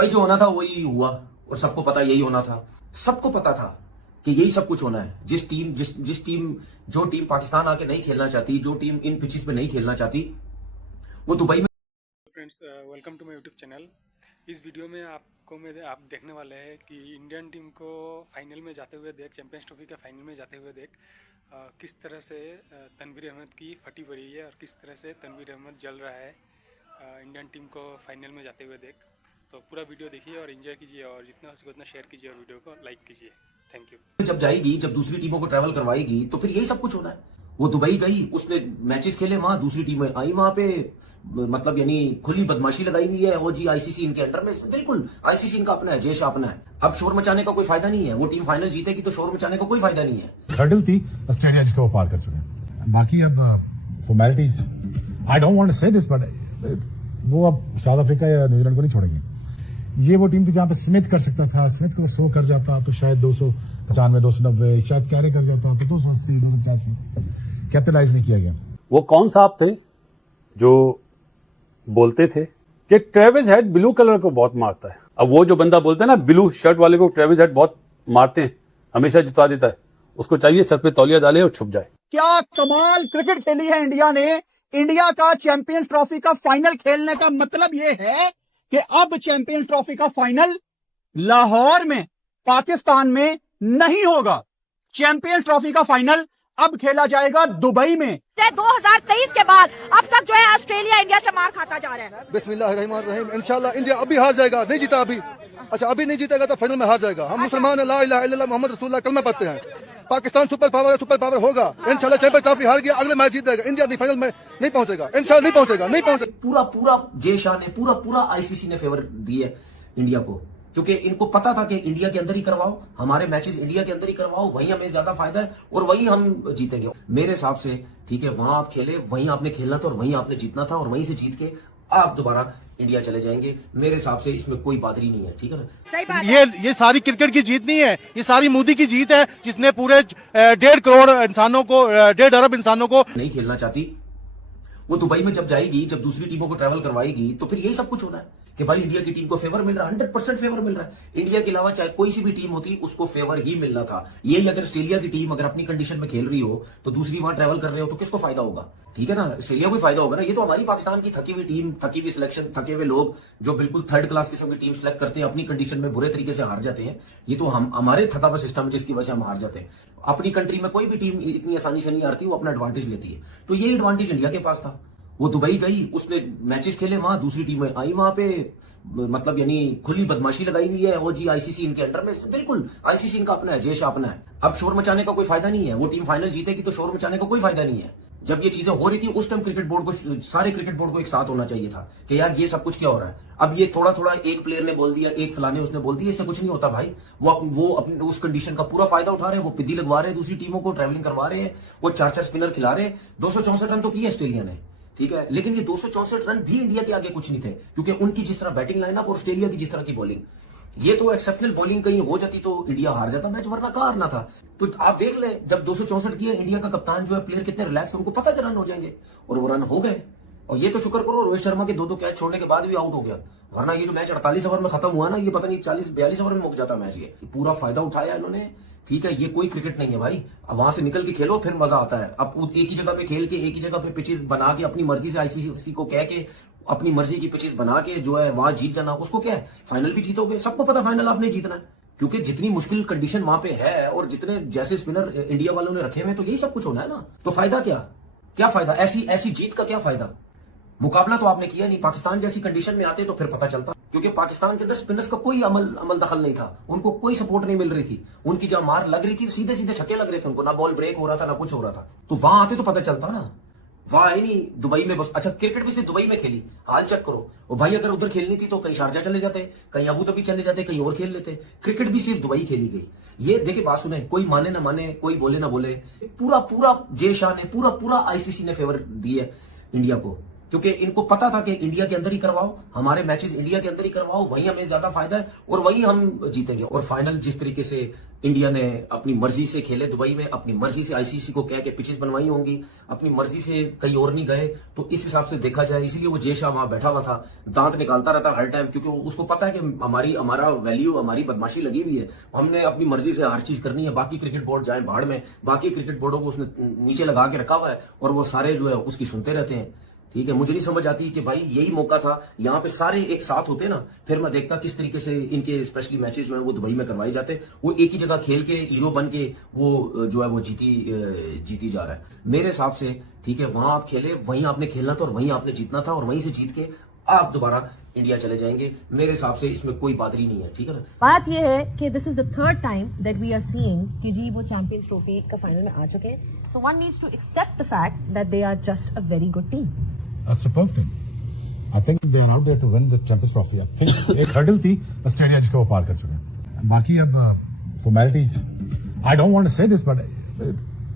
भाई जो होना था वही हुआ और सबको पता यही होना था। सबको पता था कि यही सब कुछ होना है। जिस टीम जो टीम पाकिस्तान आके नहीं खेलना चाहती, जो टीम इन पिचेस पे नहीं खेलना चाहती, वो दुबई में। Friends, welcome to my YouTube channel. इस वीडियो में आप देखने वाले हैं कि इंडियन टीम को फाइनल में जाते हुए देख, चैंपियंस ट्रॉफी के फाइनल में जाते हुए देख किस तरह से तनवीर अहमद की फटी पड़ी है और किस तरह से तनवीर अहमद जल रहा है इंडियन टीम को फाइनल में जाते हुए देख। तो पूरा वीडियो देखिए और एंजॉय कीजिए और जितना हो सके उतना शेयर कीजिए और वीडियो को लाइक कीजिए। Thank you. जब जाएगी, जब दूसरी टीमों को ट्रैवल करवाएगी तो फिर यही सब कुछ होना है। वो दुबई गई, उसने मैचेस खेले, वहां दूसरी टीमें आई, वहां पे मतलब यानी खुली बदमाशी लगाई हुई है। वो जी आईसीसी इनके अंडर में, बिल्कुल आईसीसी इनका अपना है, जैश अपना है। अब शोर मचाने का कोई फायदा नहीं है। वो टीम फाइनल जीतेगी तो शोर मचाने का कोई फायदा नहीं है। हर्डल थी, ऑस्ट्रेलिया जिसको वो पार कर चुके हैं। बाकी अब formalities, I don't want to say this but वो अब साउथ अफ्रीका या न्यूजीलैंड को नहीं छोड़ेंगे। ये वो टीम थी जहां पे स्मिथ कर सकता था। स्मिथ को 100 कर जाता तो शायद 295, 290, शायद कैरे कर जाता तो 280, 285 कैपिटलाइज नहीं किया गया। वो कौन साहब थे जो बोलते थे कि ट्रेविस हेड ब्लू कलर को बहुत मारता है। अब वो जो बंदा बोलता है ना ब्लू शर्ट वाले को ट्रेविस हेड बहुत मारते हैं, हमेशा जितवा देता है, उसको चाहिए सर पे तौलिया डाले और छुप जाए। क्या कमाल क्रिकेट खेली है इंडिया ने। इंडिया का चैंपियंस ट्रॉफी का फाइनल खेलने का मतलब यह है कि अब चैंपियंस ट्रॉफी का फाइनल लाहौर में, पाकिस्तान में नहीं होगा। चैंपियंस ट्रॉफी का फाइनल अब खेला जाएगा दुबई में। 2023 के बाद अब तक जो है ऑस्ट्रेलिया इंडिया से मार खाता जा रहा है। बिस्मिल्लाहिर्रहमानिर्रहीम। इंशाल्लाह इंडिया अभी हार जाएगा। नहीं जीता अभी, अच्छा अभी नहीं जीतेगा तो फाइनल में हार जाएगा। हम मुसलमान हैं, ला इलाहा इल्लल्लाह मोहम्मद रसूलुल्लाह कलमा पढ़ते हैं। पाकिस्तान सुपर पावर होगा इंशाल्लाह। चैंपियंस ट्रॉफी हार गया, अगले मैच जीत जाएगा। इंडिया नहीं फाइनल में नहीं पहुंचेगा, इंशाल्लाह नहीं पहुंचेगा। पूरा जे शाह ने, पूरा आईसीसी ने फेवर दी है इंडिया को, क्योंकि इनको पता था कि इंडिया के अंदर ही करवाओ, हमारे मैचेस इंडिया के अंदर ही करवाओ, वहीं हमें ज्यादा फायदा है और वहीं हम जीतेंगे। मेरे हिसाब से ठीक है, वहां आप खेले, वहीं आपने खेलना था और वहीं आपने जीतना था और वहीं से जीत के आप दोबारा इंडिया चले जाएंगे। मेरे हिसाब से इसमें कोई बादरी नहीं है, ठीक है ना। सही बात है। ये सारी क्रिकेट की जीत नहीं है, ये सारी मोदी की जीत है, जिसने पूरे 1.5 करोड़ इंसानों को, 1.5 अरब इंसानों को नहीं खेलना चाहती। वो दुबई में जब जाएगी, जब दूसरी टीमों को ट्रैवल करवाएगी तो फिर यही सब कुछ होना है कि भाई इंडिया की टीम को फेवर मिल रहा है, 100% फेवर मिल रहा है। इंडिया के अलावा चाहे कोई सी भी टीम होती उसको फेवर ही मिलना था। यही अगर ऑस्ट्रेलिया की टीम अगर अपनी कंडीशन में खेल रही हो तो दूसरी वहां ट्रैवल कर रहे हो तो किसको फायदा होगा, ठीक है ना। ऑस्ट्रेलिया को फायदा होगा ना। ये तो हमारी पाकिस्तान की थकी हुई टीम, थकी हुई सिलेक्शन, थके हुए लोग जो बिल्कुल थर्ड क्लास किस्म की टीम सिलेक्ट करते हैं, अपनी कंडीशन में बुरे तरीके से हार जाते हैं। ये तो हमारे थका हुआ सिस्टम है जिसकी वजह से हम हार जाते हैं। अपनी कंट्री में कोई भी टीम इतनी आसानी से नहीं हारती, वो अपना एडवांटेज लेती है। तो ये एडवांटेज इंडिया के पास था। वो दुबई गई, उसने मैचेस खेले, वहां दूसरी टीमें आई, वहां पे मतलब यानी खुली बदमाशी लगाई हुई है। वो जी आईसीसी इनके अंडर में, बिल्कुल आईसीसी इनका अपना है, जैश अपना है। अब शोर मचाने का कोई फायदा नहीं है। वो टीम फाइनल जीतेगी तो शोर मचाने का कोई फायदा नहीं है। जब ये चीजें हो रही थी उस टाइम क्रिकेट बोर्ड को, सारे क्रिकेट बोर्ड को एक साथ होना चाहिए था कि यार ये सब कुछ क्या हो रहा है। अब ये थोड़ा थोड़ा एक प्लेयर ने बोल दिया, एक फलाने उसने बोल दिया, इससे कुछ नहीं होता भाई। वो अपने उस कंडीशन का पूरा फायदा उठा रहे हैं। वो पिद्दी लगवा रहे हैं दूसरी टीमों को, ट्रैवलिंग करवा रहे हैं, वो 4-4 स्पिनर खिला रहे हैं। 264 रन तो किए ऑस्ट्रेलिया ने, ठीक है, लेकिन ये 264 रन भी इंडिया के आगे कुछ नहीं थे, क्योंकि उनकी जिस तरह बैटिंग लाइनअप और ऑस्ट्रेलिया की जिस तरह की बॉलिंग, ये तो एक्सेप्शनल बॉलिंग कहीं हो जाती तो इंडिया हार जाता मैच, वरना कहां हारना था। तो आप देख ले, जब 264 किए, इंडिया का कप्तान जो है, प्लेयर कितने रिलैक्स, उनको पता था रन हो जाएंगे और वो रन हो गए। और ये तो शुक्र करो रोहित शर्मा के 2-2 कैच छोड़ने के बाद भी आउट हो गया, वरना ये जो मैच 48 ओवर में खत्म हुआ ना, ये पता नहीं 40-42 ओवर में मुक जाता मैच। ये पूरा फायदा उठाया इन्होंने, ठीक है। ये कोई क्रिकेट नहीं है भाई। अब वहां से निकल के खेलो, फिर मजा आता है। अब एक ही जगह पे खेल के, एक ही जगह पे पिचेस बना के, अपनी मर्जी से आईसीसी को कह के अपनी मर्जी की पिचेस बना के जो है वहां जीत जाना, उसको क्या है, फाइनल भी जीतोगे। सबको पता फाइनल आपने जीतना है, क्योंकि जितनी मुश्किल कंडीशन वहां पे है और जितने जैसे स्पिनर इंडिया वालों ने रखे हुए, तो यही सब कुछ होना है ना। तो फायदा क्या फायदा, ऐसी जीत का क्या फायदा। मुकाबला तो आपने किया नहीं। पाकिस्तान जैसी कंडीशन में आते तो फिर पता चलता, क्योंकि पाकिस्तान के अंदर स्पिनर्स का कोई अमल दखल नहीं था, उनको कोई सपोर्ट नहीं मिल रही थी। उनकी जब मार लग रही थी सीधे सीधे छक्के लग रहे थे उनको, ना बॉल ब्रेक हो रहा था ना कुछ हो रहा था। तो वहां आते तो पता चलता ना, वहां ही नहीं दुबई में बस। अच्छा क्रिकेट भी सिर्फ दुबई में खेली, हाल चेक करो। और भाई अगर उधर खेलनी थी तो कहीं शारजा चले जाते, कहीं अबू धाबी चले जाते, कहीं और खेल लेते। क्रिकेट भी सिर्फ दुबई खेली गई। ये देखिए, बात सुने, कोई माने ना माने, कोई बोले ना बोले, पूरा जे शाह ने, पूरा आईसीसी ने फेवर दी है इंडिया को, क्योंकि इनको पता था कि इंडिया के अंदर ही करवाओ, हमारे मैचेस इंडिया के अंदर ही करवाओ, वहीं हमें ज्यादा फायदा है और वहीं हम जीतेंगे। और फाइनल जिस तरीके से इंडिया ने अपनी मर्जी से खेले दुबई में, अपनी मर्जी से आईसीसी को कह के पिचेस बनवाई होंगी, अपनी मर्जी से कहीं और नहीं गए, तो इस हिसाब से देखा जाए इसलिए वो जय शाह वहां बैठा हुआ था, दांत निकालता रहता हर टाइम, क्योंकि उसको पता है कि हमारा वैल्यू, हमारी बदमाशी लगी हुई है, हमने अपनी मर्जी से हर चीज करनी है। बाकी क्रिकेट बोर्ड जाए भाड़ में, बाकी क्रिकेट बोर्डों को उसने नीचे लगा के रखा हुआ है और वो सारे जो है उसकी सुनते रहते हैं। ठीक है, मुझे नहीं समझ आती कि भाई यही मौका था, यहाँ पे सारे एक साथ होते ना, फिर मैं देखता किस तरीके से इनके स्पेशली मैचेस जो है वो दुबई में करवाए जाते। वो एक ही जगह खेल के हीरो बन के वो जो है वो जीती जा रहा है मेरे हिसाब से। ठीक है, वहां आप खेले, वहीं आपने खेलना था और वहीं आपने जीतना था और वहीं से जीत के आप दोबारा इंडिया चले जाएंगे। मेरे हिसाब से इसमें कोई बादरी नहीं है। ठीक है ना, बात यह है कि this is the third time that we are seeing कि जी वो चैंपियंस ट्रॉफी का फाइनल में आ चुके हैं। So one needs to accept the fact that they are just a very good team. A superb team. I think they are out there to win the Champions Trophy. I think एक hurdle थी Australia जिसको वो पार कर चुके हैं। बाकी अब formalities, I don't want to say this but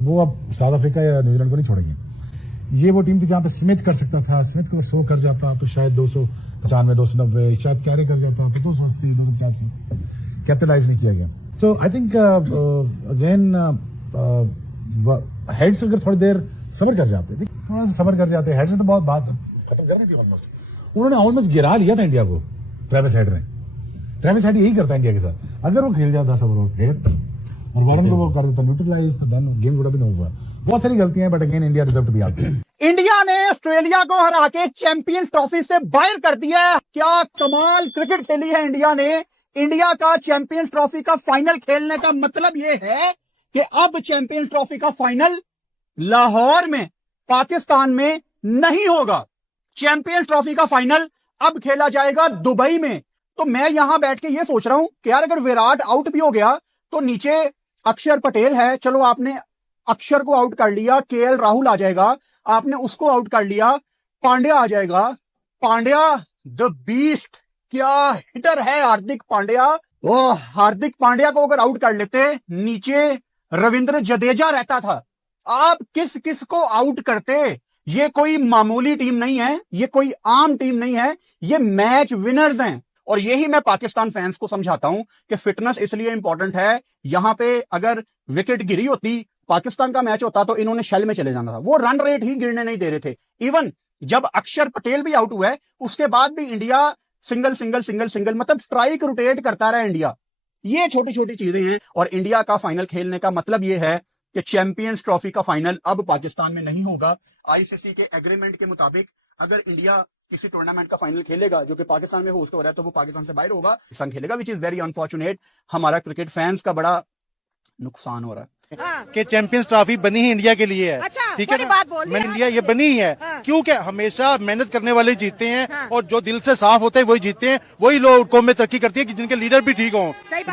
वो अब साउथ अफ्रीका या न्यूजीलैंड को नहीं छोड़ेंगे। ये वो टीम थी जहां पे स्मिथ कर सकता था, स्मिथ को अगर 100 कर जाता तो शायद 295, 290, शायद कैरे कर जाता तो 280, 285 कैपिटलाइज नहीं किया गया। सो आई थिंक अगेन हेड्स अगर थोड़ी देर सबर कर जाते, थोड़ा सा सबर कर जाते, हेड्स ने तो बहुत बात खत्म कर दी थी ऑलमोस्ट। उन्होंने ऑलमोस्ट गिरा लिया था इंडिया को ट्रेविस हेड ने। ट्रेविस हेड यही करता है इंडिया के साथ, अगर वो खेल जाता 10 ओवर फिर और वार्न को वो कर देता न्यूट्रलाइज, तो then game would have been over. बहुत सारी गलतियां, but again India deserve to be out. India ने ऑस्ट्रेलिया को हरा के चैंपियंस ट्रॉफी से बाहर कर दिया है। क्या कमाल क्रिकेट खेली है इंडिया ने। इंडिया का चैंपियंस ट्रॉफी का फाइनल खेलने का मतलब यह है कि अब चैंपियंस ट्रॉफी का फाइनल लाहौर में, पाकिस्तान में नहीं होगा। चैंपियंस ट्रॉफी का फाइनल अब खेला जाएगा दुबई में। तो मैं यहां बैठ के ये सोच रहा हूं कि यार अगर विराट आउट भी हो गया तो नीचे अक्षर पटेल है, चलो आपने अक्षर को आउट कर लिया, केएल राहुल आ जाएगा, आपने उसको आउट कर लिया, पांड्या आ जाएगा। पांड्या द बीस्ट, क्या हिटर है हार्दिक पांड्या। ओ हार्दिक पांड्या को अगर आउट कर लेते, नीचे रविंद्र जडेजा रहता था, आप किस किस को आउट करते। ये कोई मामूली टीम नहीं है, ये कोई आम टीम नहीं है, ये मैच विनर्स हैं। और यही मैं पाकिस्तान फैंस को समझाता हूं कि फिटनेस इसलिए इंपॉर्टेंट है। यहां पे अगर विकेट गिरी होती, पाकिस्तान का मैच होता, तो इन्होंने शेल में चले जाना था। वो रन रेट ही गिरने नहीं दे रहे थे। इवन जब अक्षर पटेल भी आउट हुआ है, उसके बाद भी India single single single single, मतलब स्ट्राइक रोटेट करता रहा इंडिया। ये छोटी छोटी चीजें हैं। और इंडिया का फाइनल खेलने का मतलब ये है कि चैंपियंस ट्रॉफी का फाइनल अब पाकिस्तान में नहीं होगा। आईसीसी के एग्रीमेंट के मुताबिक अगर इंडिया किसी टूर्नामेंट का फाइनल खेलेगा जो कि पाकिस्तान में होस्ट हो रहा है, तो वो पाकिस्तान से बाहर होगा, पाकिस्तान खेलेगा, विच इज वेरी अनफॉर्चुनेट। हमारा क्रिकेट फैंस का बड़ा नुकसान हो रहा है कि चैंपियंस ट्रॉफी बनी ही इंडिया के लिए है। अच्छा, ठीक है बात बोल मैंने इंडिया ये बनी ही है क्योंकि हमेशा मेहनत करने वाले जीतते हैं और जो दिल से साफ होते हैं वही जीतते हैं। वही लोग कौमें तरक्की करती है कि जिनके लीडर भी ठीक हों।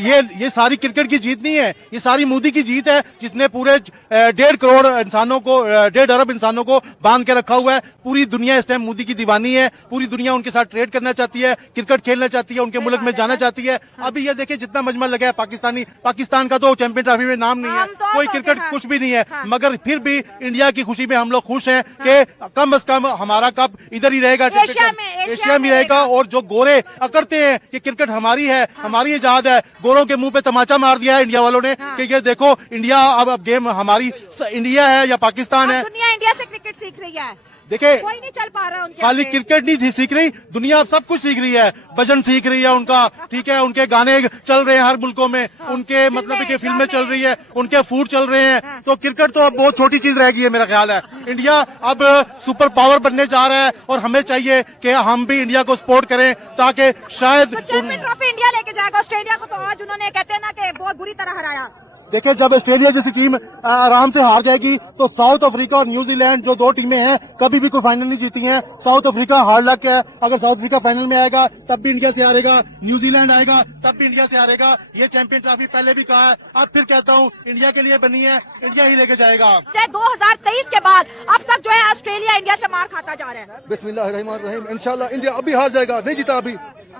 ये सारी क्रिकेट की जीत नहीं है, ये सारी मोदी की जीत है, जिसने पूरे 1.5 करोड़ इंसानों को, 1.5 अरब इंसानों को बांध के रखा हुआ है। पूरी दुनिया इस टाइम मोदी की दीवानी है। पूरी दुनिया उनके साथ ट्रेड करना चाहती है, क्रिकेट खेलना चाहती है, उनके मुल्क में जाना चाहती है। अभी ये देखिए जितना मजमा लगा है पाकिस्तान का तो चैंपियन ट्रॉफी में नाम नहीं है, कोई क्रिकेट कुछ भी नहीं है। मगर फिर भी इंडिया की खुशी में हम लोग खुश हैं कि कम से कम हमारा कप इधर ही रहेगा, एशिया में रहेगा। और जो गोरे अकड़ते हैं कि क्रिकेट हमारी है, हमारी इजाद है, गोरों के मुंह पे तमाचा मार दिया है इंडिया वालों ने कि ये देखो इंडिया, अब गेम हमारी, इंडिया है या पाकिस्तान है। दुनिया इंडिया से क्रिकेट सीख रही है। देखिए कोई नहीं चल पा रहा उनके खाली क्रिकेट नहीं सीख रही, दुनिया अब सब कुछ सीख रही है। भजन सीख रही है उनका, ठीक है, उनके गाने चल रहे हैं हर मुल्कों में, उनके मतलब कि फिल्में चल रही है, उनके फूड चल रहे हैं। तो क्रिकेट तो अब बहुत छोटी चीज रह गई है मेरा ख्याल है। इंडिया अब सुपर पावर बनने जा रहा है और हमें चाहिए कि हम भी इंडिया को सपोर्ट करें ताकि शायद चैंपियन ट्रॉफी इंडिया लेके जाएगा। ऑस्ट्रेलिया को तो आज उन्होंने कहते हैं ना कि बहुत बुरी तरह हराया। देखिए जब ऑस्ट्रेलिया जैसी टीम आराम से हार जाएगी तो साउथ अफ्रीका और न्यूजीलैंड जो 2 टीमें हैं कभी भी कोई फाइनल नहीं जीती हैं। साउथ अफ्रीका हार्ड लक है, अगर साउथ अफ्रीका फाइनल में आएगा तब भी इंडिया से हारेगा, न्यूजीलैंड आएगा तब भी इंडिया से हारेगा। ये चैंपियन ट्रॉफी पहले भी कहा है, अब फिर कहता हूँ इंडिया के लिए बनी है, इंडिया ही लेके जाएगा। 2023 के बाद अब तक जो है ऑस्ट्रेलिया इंडिया से मार खाता जा रहा है। बिस्मिल्लाहिर्रहमानिर्रहीम, इंशाल्लाह इंडिया अभी हार जाएगा, नहीं जीता अभी।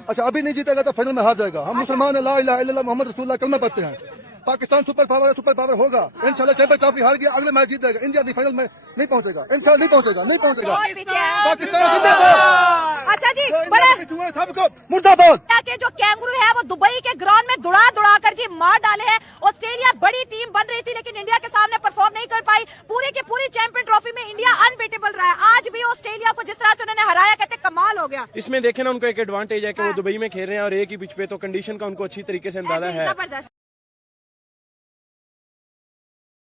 अच्छा अभी नहीं जीतेगा तो फाइनल में हार जाएगा। हम मुसलमान है, ला इलाहा इल्लल्लाह मुहम्मद रसूलुल्लाह कलमा पढ़ते हैं। पाकिस्तान सुपर पावर होगा इंशाल्लाह। चैंपियंस ट्रॉफी हार गया, अगले मैच जीत जाएगा, इंडिया फाइनल में नहीं पहुंचेगा, इंशाल्लाह नहीं पहुंचेगा। और पीछे है। पाकिस्तान जिंदाबाद। अच्छा जी, बड़े सबको मुर्दाबाद। के जो कैंगरू है वो दुबई के ग्राउंड में दुड़ा कर जी मार डाले हैं। ऑस्ट्रेलिया बड़ी टीम बन रही थी लेकिन इंडिया के सामने परफॉर्म नहीं कर पाई। पूरी की पूरी चैंपियन ट्रॉफी में इंडिया अनबीटेबल रहा है। आज भी ऑस्ट्रेलिया को जिस तरह से उन्होंने हराया, कहते कमाल हो गया। इसमें देखे ना, उनको एक एडवांटेज है कि वो दुबई में खेल रहे हैं और एक ही पिच पे, तो कंडीशन का उनको अच्छी तरीके से अंदाजा है। जबरदस्त।